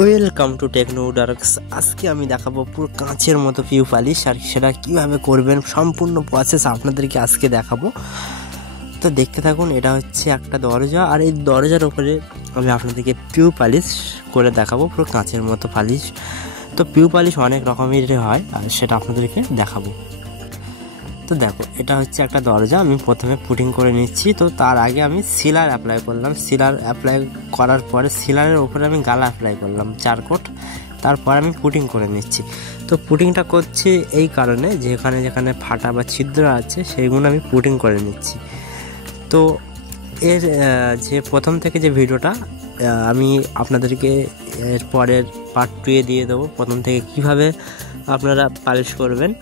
Welcome to techno ডার্কস। আজকে আমি দেখাবো পুরো কাঁচের মতো পিউ পালিশ, আর সেটা কীভাবে করবেন সম্পূর্ণ প্রসেস আপনাদেরকে আজকে দেখাবো। তো দেখতে থাকুন। এটা হচ্ছে একটা দরজা, আর এই দরজার ওপরে আমি আপনাদেরকে পিউ পালিশ করে দেখাবো, পুরো কাঁচের মতো পালিশ। তো পিউ পালিশ অনেক রকমের হয়, আর সেটা আপনাদেরকে দেখাবো। তো দেখো, এটা হচ্ছে একটা দরজা। আমি প্রথমে পুটিং করে নিচ্ছি। তো তার আগে আমি সিলার অ্যাপ্লাই করলাম। সিলার অ্যাপ্লাই করার পরে সিলারের ওপরে আমি গালা অ্যাপ্লাই করলাম 4 কোট। তারপর আমি পুটিং করে নিচ্ছি। তো পুটিংটা করছি এই কারণে, যেখানে যেখানে ফাটা বা ছিদ্র আছে সেইগুলো আমি পুটিং করে নিচ্ছি। তো এর যে প্রথম থেকে যে ভিডিওটা আমি আপনাদেরকে এর পরের পার্ট 2 এ দিয়ে দেবো, প্রথম থেকে কিভাবে আপনারা পালিশ করবেন।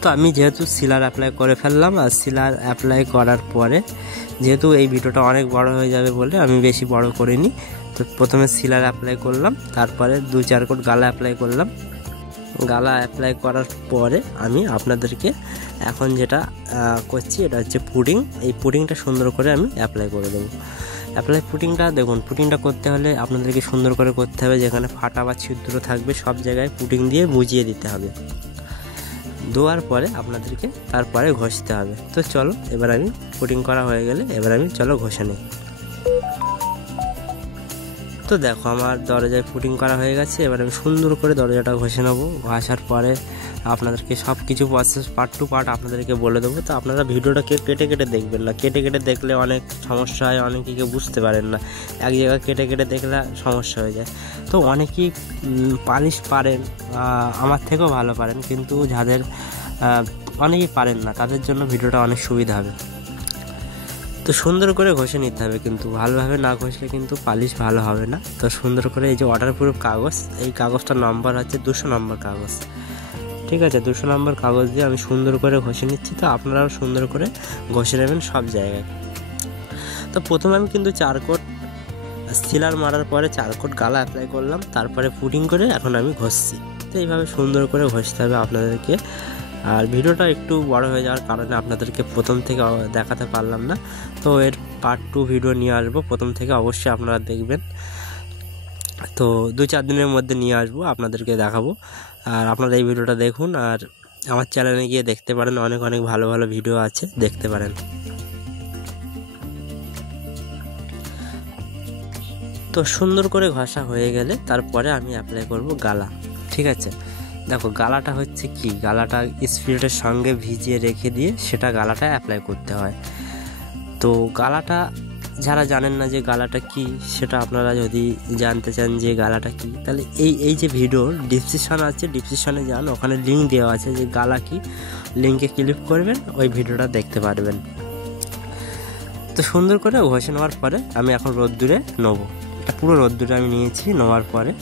তো আমি যেহেতু সিলার অ্যাপ্লাই করে ফেললাম, আর সিলার অ্যাপ্লাই করার পরে যেহেতু এই ভিডিওটা অনেক বড় হয়ে যাবে বলে আমি বেশি বড় করিনি। তো প্রথমে সিলার অ্যাপ্লাই করলাম, তারপরে 2-4 কোট গালা অ্যাপ্লাই করলাম। গালা অ্যাপ্লাই করার পরে আমি আপনাদেরকে এখন যেটা করছি এটা হচ্ছে পুডিং। এই পুডিংটা সুন্দর করে আমি অ্যাপ্লাই করে দেবো। পুটিংটা দেখুন, পুটিংটা করতে হলে আপনাদেরকে সুন্দর করে করতে হবে। যেখানে ফাটা বা ছিদ্র থাকবে সব জায়গায় পুটিং দিয়ে বুঝিয়ে দিতে হবে। ধোয়ার পরে আপনাদেরকে তারপরে ঘষতে হবে। তো চলো, এবার আমি পুটিং করা হয়ে গেলে এবার আমি ঘষে নিই। তো দেখো, আমার দরজায় পুটিং করা হয়ে গেছে। এবার আমি সুন্দর করে দরজাটা ঘষে নেবো। ঘষার পরে আপনাদেরকে সব কিছু প্রসেস পার্ট টু পার্ট আপনাদেরকে বলে দেবো। তো আপনারা ভিডিওটাকে কেটে কেটে দেখবেন না। কেটে কেটে দেখলে অনেক সমস্যা হয়, অনেকেই বুঝতে পারেন না। এক জায়গায় কেটে কেটে দেখলে সমস্যা হয়ে যায়। তো অনেকেই পালিশ পারেন, আমার থেকেও ভালো পারেন, কিন্তু যাদের অনেকেই পারেন না তাদের জন্য ভিডিওটা অনেক সুবিধা হবে। তো সুন্দর করে ঘষে নিতে হবে, কিন্তু ভালোভাবে না ঘষলে কিন্তু পালিশ ভালো হবে না। তো সুন্দর করে এই যে ওয়াটারপ্রুফ কাগজ, এই কাগজটার নম্বর হচ্ছে 200 নম্বর কাগজ। ঠিক আছে, 200 নম্বর কাগজ দিয়ে আমি সুন্দর করে ঘষে নিচ্ছি। তো আপনারাও সুন্দর করে ঘষে নেবেন সব জায়গায়। তো প্রথমে আমি কিন্তু 4 কোট সিলার মারার পরে 4 কোট গালা অ্যাপ্লাই করলাম, তারপরে পুটিং করে এখন আমি ঘষছি। তো এইভাবে সুন্দর করে ঘষতে হবে আপনাদেরকে। আর ভিডিওটা একটু বড় হয়ে যাওয়ার কারণে আপনাদেরকে প্রথম থেকে দেখাতে পারলাম না। তো এর পার্ট 2 ভিডিও নিয়ে আসবো, প্রথম থেকে অবশ্যই আপনারা দেখবেন। তো 2-4 দিনের মধ্যে নিয়ে আসবো, আপনাদেরকে দেখাবো। আর আপনারা এই ভিডিওটা দেখুন, আর আমার চ্যানেলে গিয়ে দেখতে পারেন, অনেক অনেক ভালো ভালো ভিডিও আছে, দেখতে পারেন। তো সুন্দর করে ঘষা হয়ে গেলে তারপরে আমি অ্যাপ্লাই করব গালা। ঠিক আছে, দেখো গালাটা হচ্ছে কি, গালাটা স্পিরিটের সঙ্গে ভিজিয়ে রেখে দিয়ে সেটা গালাটা অ্যাপ্লাই করতে হয়। তো গালাটা যারা জানেন না যে গালাটা কি, সেটা আপনারা যদি জানতে চান যে গালাটা কি, তাহলে এই যে ভিডিওর ডিসক্রিপশন আছে, ডিসক্রিপশনে যান, ওখানে লিঙ্ক দেওয়া আছে যে গালা কি, লিঙ্কে ক্লিক করবেন, ওই ভিডিওটা দেখতে পারবেন। তো সুন্দর করে ঘষে নেওয়ার পরে আমি এখন রোদ্দুরে নেবো। এটা পুরো রোদ্দুরে আমি নিয়েছি। নেওয়ার পরে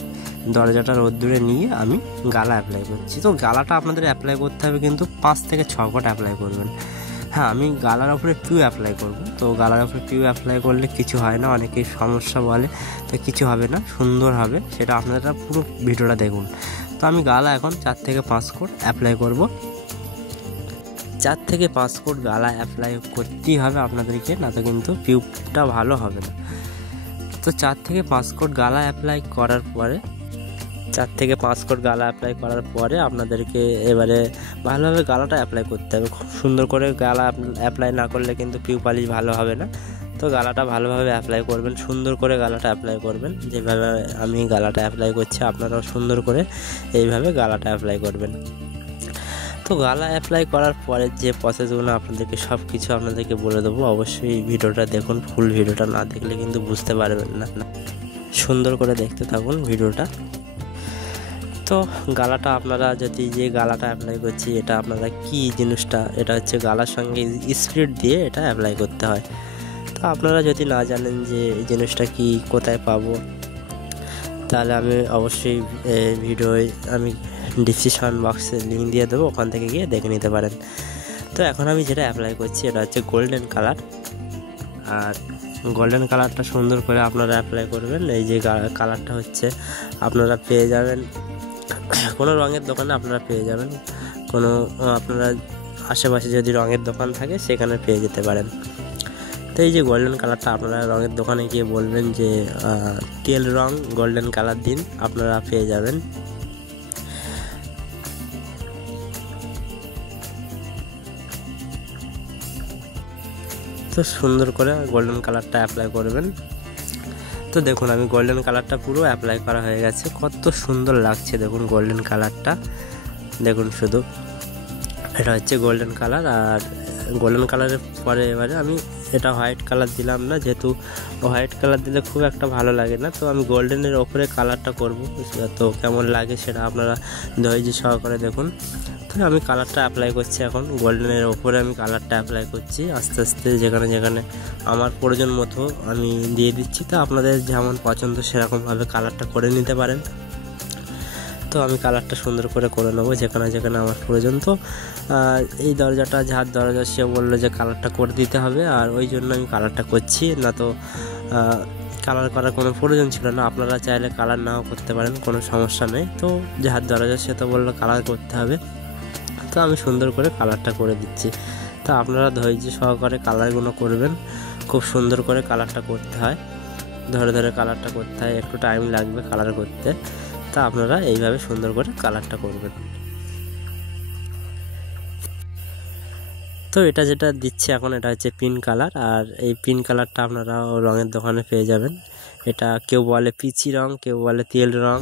দরজাটা রোদ্দুরে নিয়ে আমি গালা অ্যাপ্লাই করছি। তো গালাটা আপনাদের অ্যাপ্লাই করতে হবে কিন্তু 5 থেকে 6 কোট অ্যাপ্লাই করবেন। হ্যাঁ, আমি গালার উপরে পিউ অ্যাপ্লাই করব। তো গালার উপরে পিউ অ্যাপ্লাই করলে কিছু হয় না, অনেকেই সমস্যা বলে, তো কিছু হবে না, সুন্দর হবে। সেটা আপনারা পুরো ভিডিওটা দেখুন। তো আমি গালা এখন 4 থেকে 5 কোট অ্যাপ্লাই করব। 4 থেকে 5 কোট গালা অ্যাপ্লাই করতেই হবে আপনাদেরকে, না তো কিন্তু পিউটা ভালো হবে না। তো 4 থেকে 5 কোট গালা অ্যাপ্লাই করার পরে 4 থেকে 5 কোট গালা অ্যাপ্লাই করার পরে আপনাদেরকে এবারে ভালোভাবে গালাটা অ্যাপ্লাই করতে হবে। খুব সুন্দর করে গালা অ্যাপ্লাই না করলে কিন্তু পিউ পালিশ ভালো হবে না। তো গালাটা ভালোভাবে অ্যাপ্লাই করবেন, সুন্দর করে গালাটা অ্যাপ্লাই করবেন। যেভাবে আমি গালাটা অ্যাপ্লাই করছি আপনারাও সুন্দর করে এইভাবে গালাটা অ্যাপ্লাই করবেন। তো গালা অ্যাপ্লাই করার পরে যে প্রসেসগুলো আপনাদেরকে সব কিছু আপনাদেরকে বলে দেবো। অবশ্যই ভিডিওটা দেখুন, ফুল ভিডিওটা না দেখলে কিন্তু বুঝতে পারবেন না। সুন্দর করে দেখতে থাকুন ভিডিওটা। তো গালাটা আপনারা যদি, যে গালাটা অ্যাপ্লাই করছি এটা আপনারা কি জিনিসটা, এটা হচ্ছে গালার সঙ্গে স্পিরিট দিয়ে এটা অ্যাপ্লাই করতে হয়। তো আপনারা যদি না জানেন যে এই জিনিসটা কি, কোথায় পাবো, তাহলে আমি অবশ্যই ভিডিওয় আমি ডিসক্রিপশন বক্সে লিঙ্ক দিয়ে দেবো, ওখান থেকে গিয়ে দেখে নিতে পারেন। তো এখন আমি যেটা অ্যাপ্লাই করছি এটা হচ্ছে গোল্ডেন কালার। আর গোল্ডেন কালারটা সুন্দর করে আপনারা অ্যাপ্লাই করবেন। এই যে কালারটা হচ্ছে আপনারা পেয়ে যাবেন কোনো রঙের দোকানে, আপনারা পেয়ে যাবেন কোনো, আপনারা আশেপাশে যদি রঙের দোকান থাকে সেখানে পেয়ে যেতে পারেন। তো এই যে গোল্ডেন কালারটা আপনারা রঙের দোকানে গিয়ে বলবেন যে তেল রং গোল্ডেন কালার দিন, আপনারা পেয়ে যাবেন। তো সুন্দর করে গোল্ডেন কালারটা অ্যাপ্লাই করবেন। তো দেখুন আমি গোল্ডেন কালারটা পুরো অ্যাপ্লাই করা হয়ে গেছে, কত সুন্দর লাগছে দেখুন গোল্ডেন কালারটা। দেখুন শুধু এটা হচ্ছে গোল্ডেন কালার। আর গোল্ডেন কালারের পরে এবারে আমি এটা হোয়াইট কালার দিলাম না, যেহেতু হোয়াইট কালার দিলে খুব একটা ভালো লাগে না। তো আমি গোল্ডেনের ওপরে কালারটা করব, তো কেমন লাগে সেটা আপনারা ধৈর্য সহকারে দেখুন। তো আমি কালারটা অ্যাপ্লাই করছি, এখন গোল্ডেনের ওপরে আমি কালারটা অ্যাপ্লাই করছি আস্তে আস্তে, যেখানে যেখানে আমার প্রয়োজন মতো আমি দিয়ে দিচ্ছি। তো আপনাদের যেমন পছন্দ সেরকমভাবে কালারটা করে নিতে পারেন। তো আমি কালারটা সুন্দর করে নেবো যেখানে যেখানে আমার প্রয়োজন। তো এই দরজাটা যার দরজা সে বললো যে কালারটা করে দিতে হবে, আর ওই জন্য আমি কালারটা করছি, না তো কালার করার কোনো প্রয়োজন ছিল না। আপনারা চাইলে কালার নাও করতে পারেন, কোনো সমস্যা নেই। তো যার দরজা সে তো বললো কালার করতে হবে, তো আমি সুন্দর করে কালারটা করে দিচ্ছি। তো আপনারা ধৈর্য সহকারে কালারগুলো করবেন, খুব সুন্দর করে কালারটা করতে হয়, ধরে ধরে কালারটা করতে হয়, একটু টাইম লাগবে কালার করতে। তা আপনারা এইভাবে সুন্দর করে কালারটা করবেন। তো এটা যেটা দিচ্ছে এখন, এটা হচ্ছে পিঙ্ক কালার, আর এই পিঙ্ক কালারটা আপনারা রঙের দোকানে পেয়ে যাবেন। এটা কেউ বলে পিচি রং, কেউ বলে তেল রং,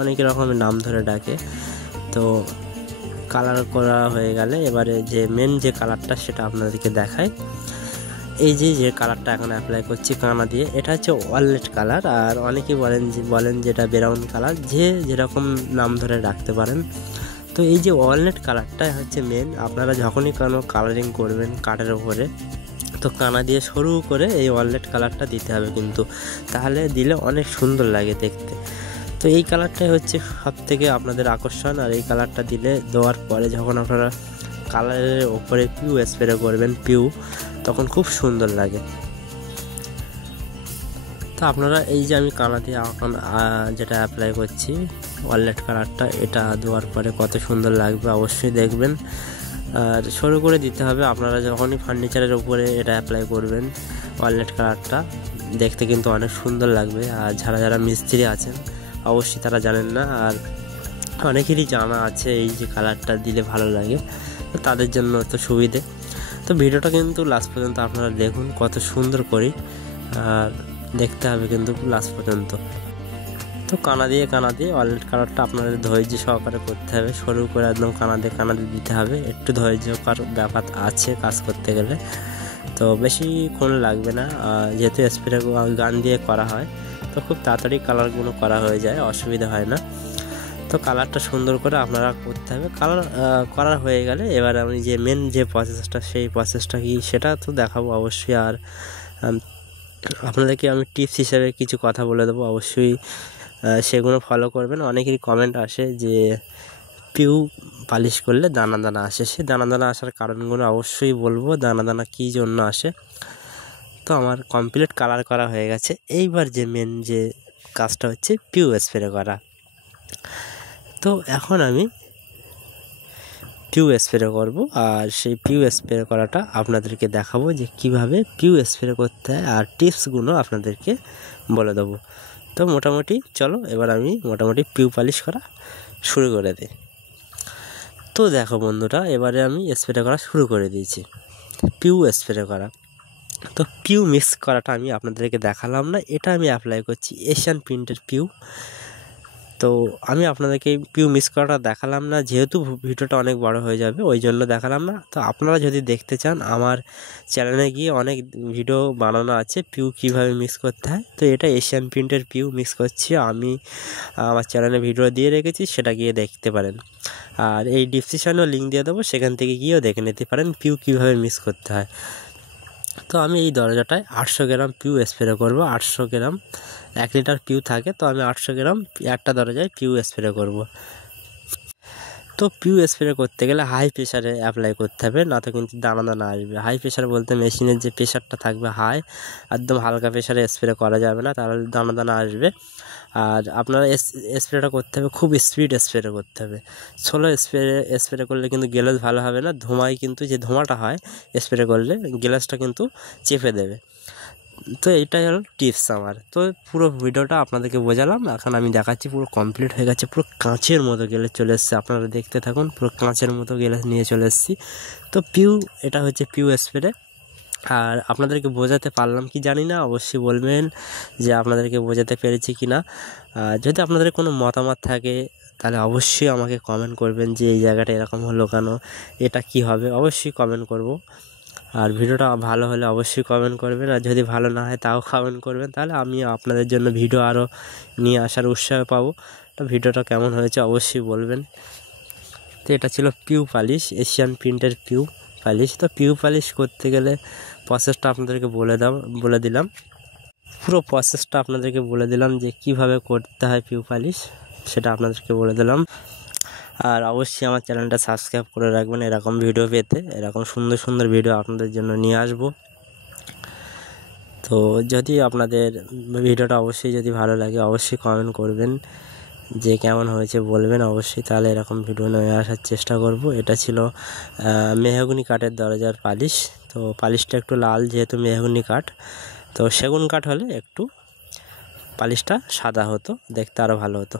অনেক রকমের নাম ধরে ডাকে। তো কালার করা হয়ে গেলে এবারে যে মেন যে কালারটা সেটা আপনাদেরকে দেখায়। এই যে কালারটা এখন অ্যাপ্লাই করছি কানা দিয়ে, এটা হচ্ছে ওয়ালনেট কালার, আর অনেকেই বলেন যেটা ব্রাউন কালার, যে যেরকম নাম ধরে রাখতে পারেন। তো এই যে ওয়ালনেট কালারটা হচ্ছে মেন। আপনারা যখনই কোনো কালারিং করবেন কাঠের ওপরে, তো কানা দিয়ে সরু করে এই ওয়ালনেট কালারটা দিতে হবে কিন্তু, তাহলে দিলে অনেক সুন্দর লাগে দেখতে। তো এই কালারটাই হচ্ছে সব থেকে আপনাদের আকর্ষণ। আর এই কালারটা দেওয়ার পরে যখন আপনারা কালারের ওপরে পিউ স্প্রে করবেন, তখন খুব সুন্দর লাগে। তো আপনারা এই যে আমি কানা দিয়ে এখন যেটা অ্যাপ্লাই করছি ওয়ালনেট কালারটা, এটা দেওয়ার পরে কত সুন্দর লাগবে অবশ্যই দেখবেন। আর সরু করে দিতে হবে। আপনারা যখনই ফার্নিচারের উপরে এটা অ্যাপ্লাই করবেন ওয়ালনেট কালারটা, দেখতে কিন্তু অনেক সুন্দর লাগবে। আর যারা মিস্ত্রি আছেন অবশ্যই তারা জানেন না, আর অনেকেরই জানা আছে এই যে কালারটা দিলে ভালো লাগে, তো তাদের জন্য তো সুবিধে। তো ভিডিওটা কিন্তু লাস্ট পর্যন্ত আপনারা দেখুন কত সুন্দর করি, আর দেখতে হবে কিন্তু লাস্ট পর্যন্ত। তো কানা দিয়ে ওয়ালনেট কালারটা আপনাদের ধৈর্য সহকারে করতে হবে, সরু করে একদম কানা দিয়ে দিতে হবে। একটু ধৈর্যকর ব্যাপার আছে কাজ করতে গেলে, তো বেশিক্ষণ লাগবে না। যেহেতু স্প্রে গান দিয়ে করা হয়, তো খুব তাড়াতাড়ি কালারগুলো করা হয়ে যায়, অসুবিধা হয় না। তো কালারটা সুন্দর করে আপনারা করতে হবে। কালার করা হয়ে গেলে এবার আমি যে মেন যে প্রসেসটা, সেই প্রসেসটা কি সেটা তো দেখাবো অবশ্যই। আর আপনাদেরকে আমি টিপস হিসাবে কিছু কথা বলে দেবো, অবশ্যই সেগুলো ফলো করবেন। অনেকেরই কমেন্ট আসে যে পিউ পালিশ করলে দানা আসে, সে দানা আসার কারণগুলো অবশ্যই বলবো, দানা কী জন্য আসে। তো আমার কমপ্লিট কালার করা হয়ে গেছে। এইবার যে মেন যে কাজটা হচ্ছে পিউ স্প্রে করা। তো এখন আমি পিউ স্প্রে করব, আর সেই পিউ স্প্রে করাটা আপনাদেরকে দেখাবো যে কিভাবে পিউ স্প্রে করতে হয়, আর টিপসগুলো আপনাদেরকে বলে দেবো। তো মোটামুটি চলো এবার আমি মোটামুটি পিউ পালিশ করা শুরু করে দিই। তো দেখো বন্ধুরা, এবারে আমি স্প্রে করা শুরু করে দিয়েছি, পিউ স্প্রে করা। তো পিউ মিক্স করাটা আমি আপনাদেরকে দেখালাম না, এটা আমি অ্যাপ্লাই করছি এশিয়ান প্রিন্টের পিউ। তো আমি আপনাদেরকে পিউ মিক্স করাটা দেখালাম না, যেহেতু ভিডিওটা অনেক বড় হয়ে যাবে, ওই জন্য দেখালাম না। তো আপনারা যদি দেখতে চান আমার চ্যানেলে গিয়ে অনেক ভিডিও বানানো আছে পিউ কীভাবে মিক্স করতে হয়। তো এটা এশিয়ান প্রিন্টের পিউ মিক্স করছি আমি, আমার চ্যানেলে ভিডিও দিয়ে রেখেছি, সেটা গিয়ে দেখতে পারেন। আর এই ডিসক্রিপশনেও লিঙ্ক দিয়ে দেবো, সেখান থেকে গিয়েও দেখে নিতে পারেন পিউ কীভাবে মিক্স করতে হয়। তো আমি এই দরজাটায় 800 গ্রাম পিউ স্প্রে করব। 800 গ্রাম 1 লিটার পিউ থাকে, তো আমি 800 গ্রাম একটা দরজায় পিউ স্প্রে করব। তো পিউ স্প্রে করতে গেলে হাই প্রেশারে অ্যাপ্লাই করতে হবে, না তো কিন্তু দানা আসবে। হাই প্রেশার বলতে মেশিনের যে প্রেশারটা থাকবে হাই, একদম হালকা প্রেশারে স্প্রে করা যাবে না, তাহলে দানা আসবে। আর আপনারা স্প্রেটা করতে হবে খুব স্পিড স্প্রে করতে হবে। স্লো স্প্রে করলে কিন্তু গ্লাস ভালো হবে না, ধোঁয়ায় কিন্তু যে ধোঁয়াটা হয় স্প্রে করলে গ্লাসটা কিন্তু চেপে দেবে। তো এইটাই হলো টিপস আমার। তো পুরো ভিডিওটা আপনাদেরকে বোঝালাম, এখন আমি দেখাচ্ছি পুরো কমপ্লিট হয়ে গেছে, পুরো কাঁচের মতো গেলে চলে এসছে, আপনারা দেখতে থাকুন, পুরো কাঁচের মতো গেলে নিয়ে চলে এসেছি। তো এটা হচ্ছে পিউ স্প্রে। আর আপনাদেরকে বোঝাতে পারলাম কি জানি না, অবশ্যই বলবেন যে আপনাদেরকে বোঝাতে পেরেছি কি না। যদি আপনাদের কোনো মতামত থাকে তাহলে অবশ্যই আমাকে কমেন্ট করবেন যে এই জায়গাটা এরকম হলো কেন, এটা কি হবে, অবশ্যই কমেন্ট করব। আর ভিডিওটা ভালো হলে অবশ্যই কমেন্ট করবেন, আর যদি ভালো না হয় তাও কমেন্ট করবেন, তাহলে আমি আপনাদের জন্য ভিডিও আরও নিয়ে আসার উৎসাহ পাবো। তো ভিডিওটা কেমন হয়েছে অবশ্যই বলবেন। তো এটা ছিল পিউ পালিশ, এশিয়ান প্রিন্টের পিউ পালিশ। তো পিউ পালিশ করতে গেলে প্রসেসটা আপনাদেরকে বলে দিলাম, পুরো প্রসেসটা আপনাদেরকে বলে দিলাম যে কিভাবে করতে হয় পিউ পালিশ, সেটা আপনাদেরকে বলে দিলাম। আর অবশ্যই আমার চ্যানেলটা সাবস্ক্রাইব করে রাখবেন এরকম ভিডিও পেতে, এরকম সুন্দর সুন্দর ভিডিও আপনাদের জন্য নিয়ে আসব। তো যদি আপনাদের ভিডিওটা অবশ্যই যদি ভালো লাগে অবশ্যই কমেন্ট করবেন যে কেমন হয়েছে বলবেন অবশ্যই, তাহলে এরকম ভিডিও নিয়ে আসার চেষ্টা করব। এটা ছিল মেহগনি কাঠের দরজার পালিশ। তো পালিশটা একটু লাল, যেহেতু মেহগনি কাঠ, তো সেগুন কাঠ হলে একটু পালিশটা সাদা হতো, দেখতে আরও ভালো হতো।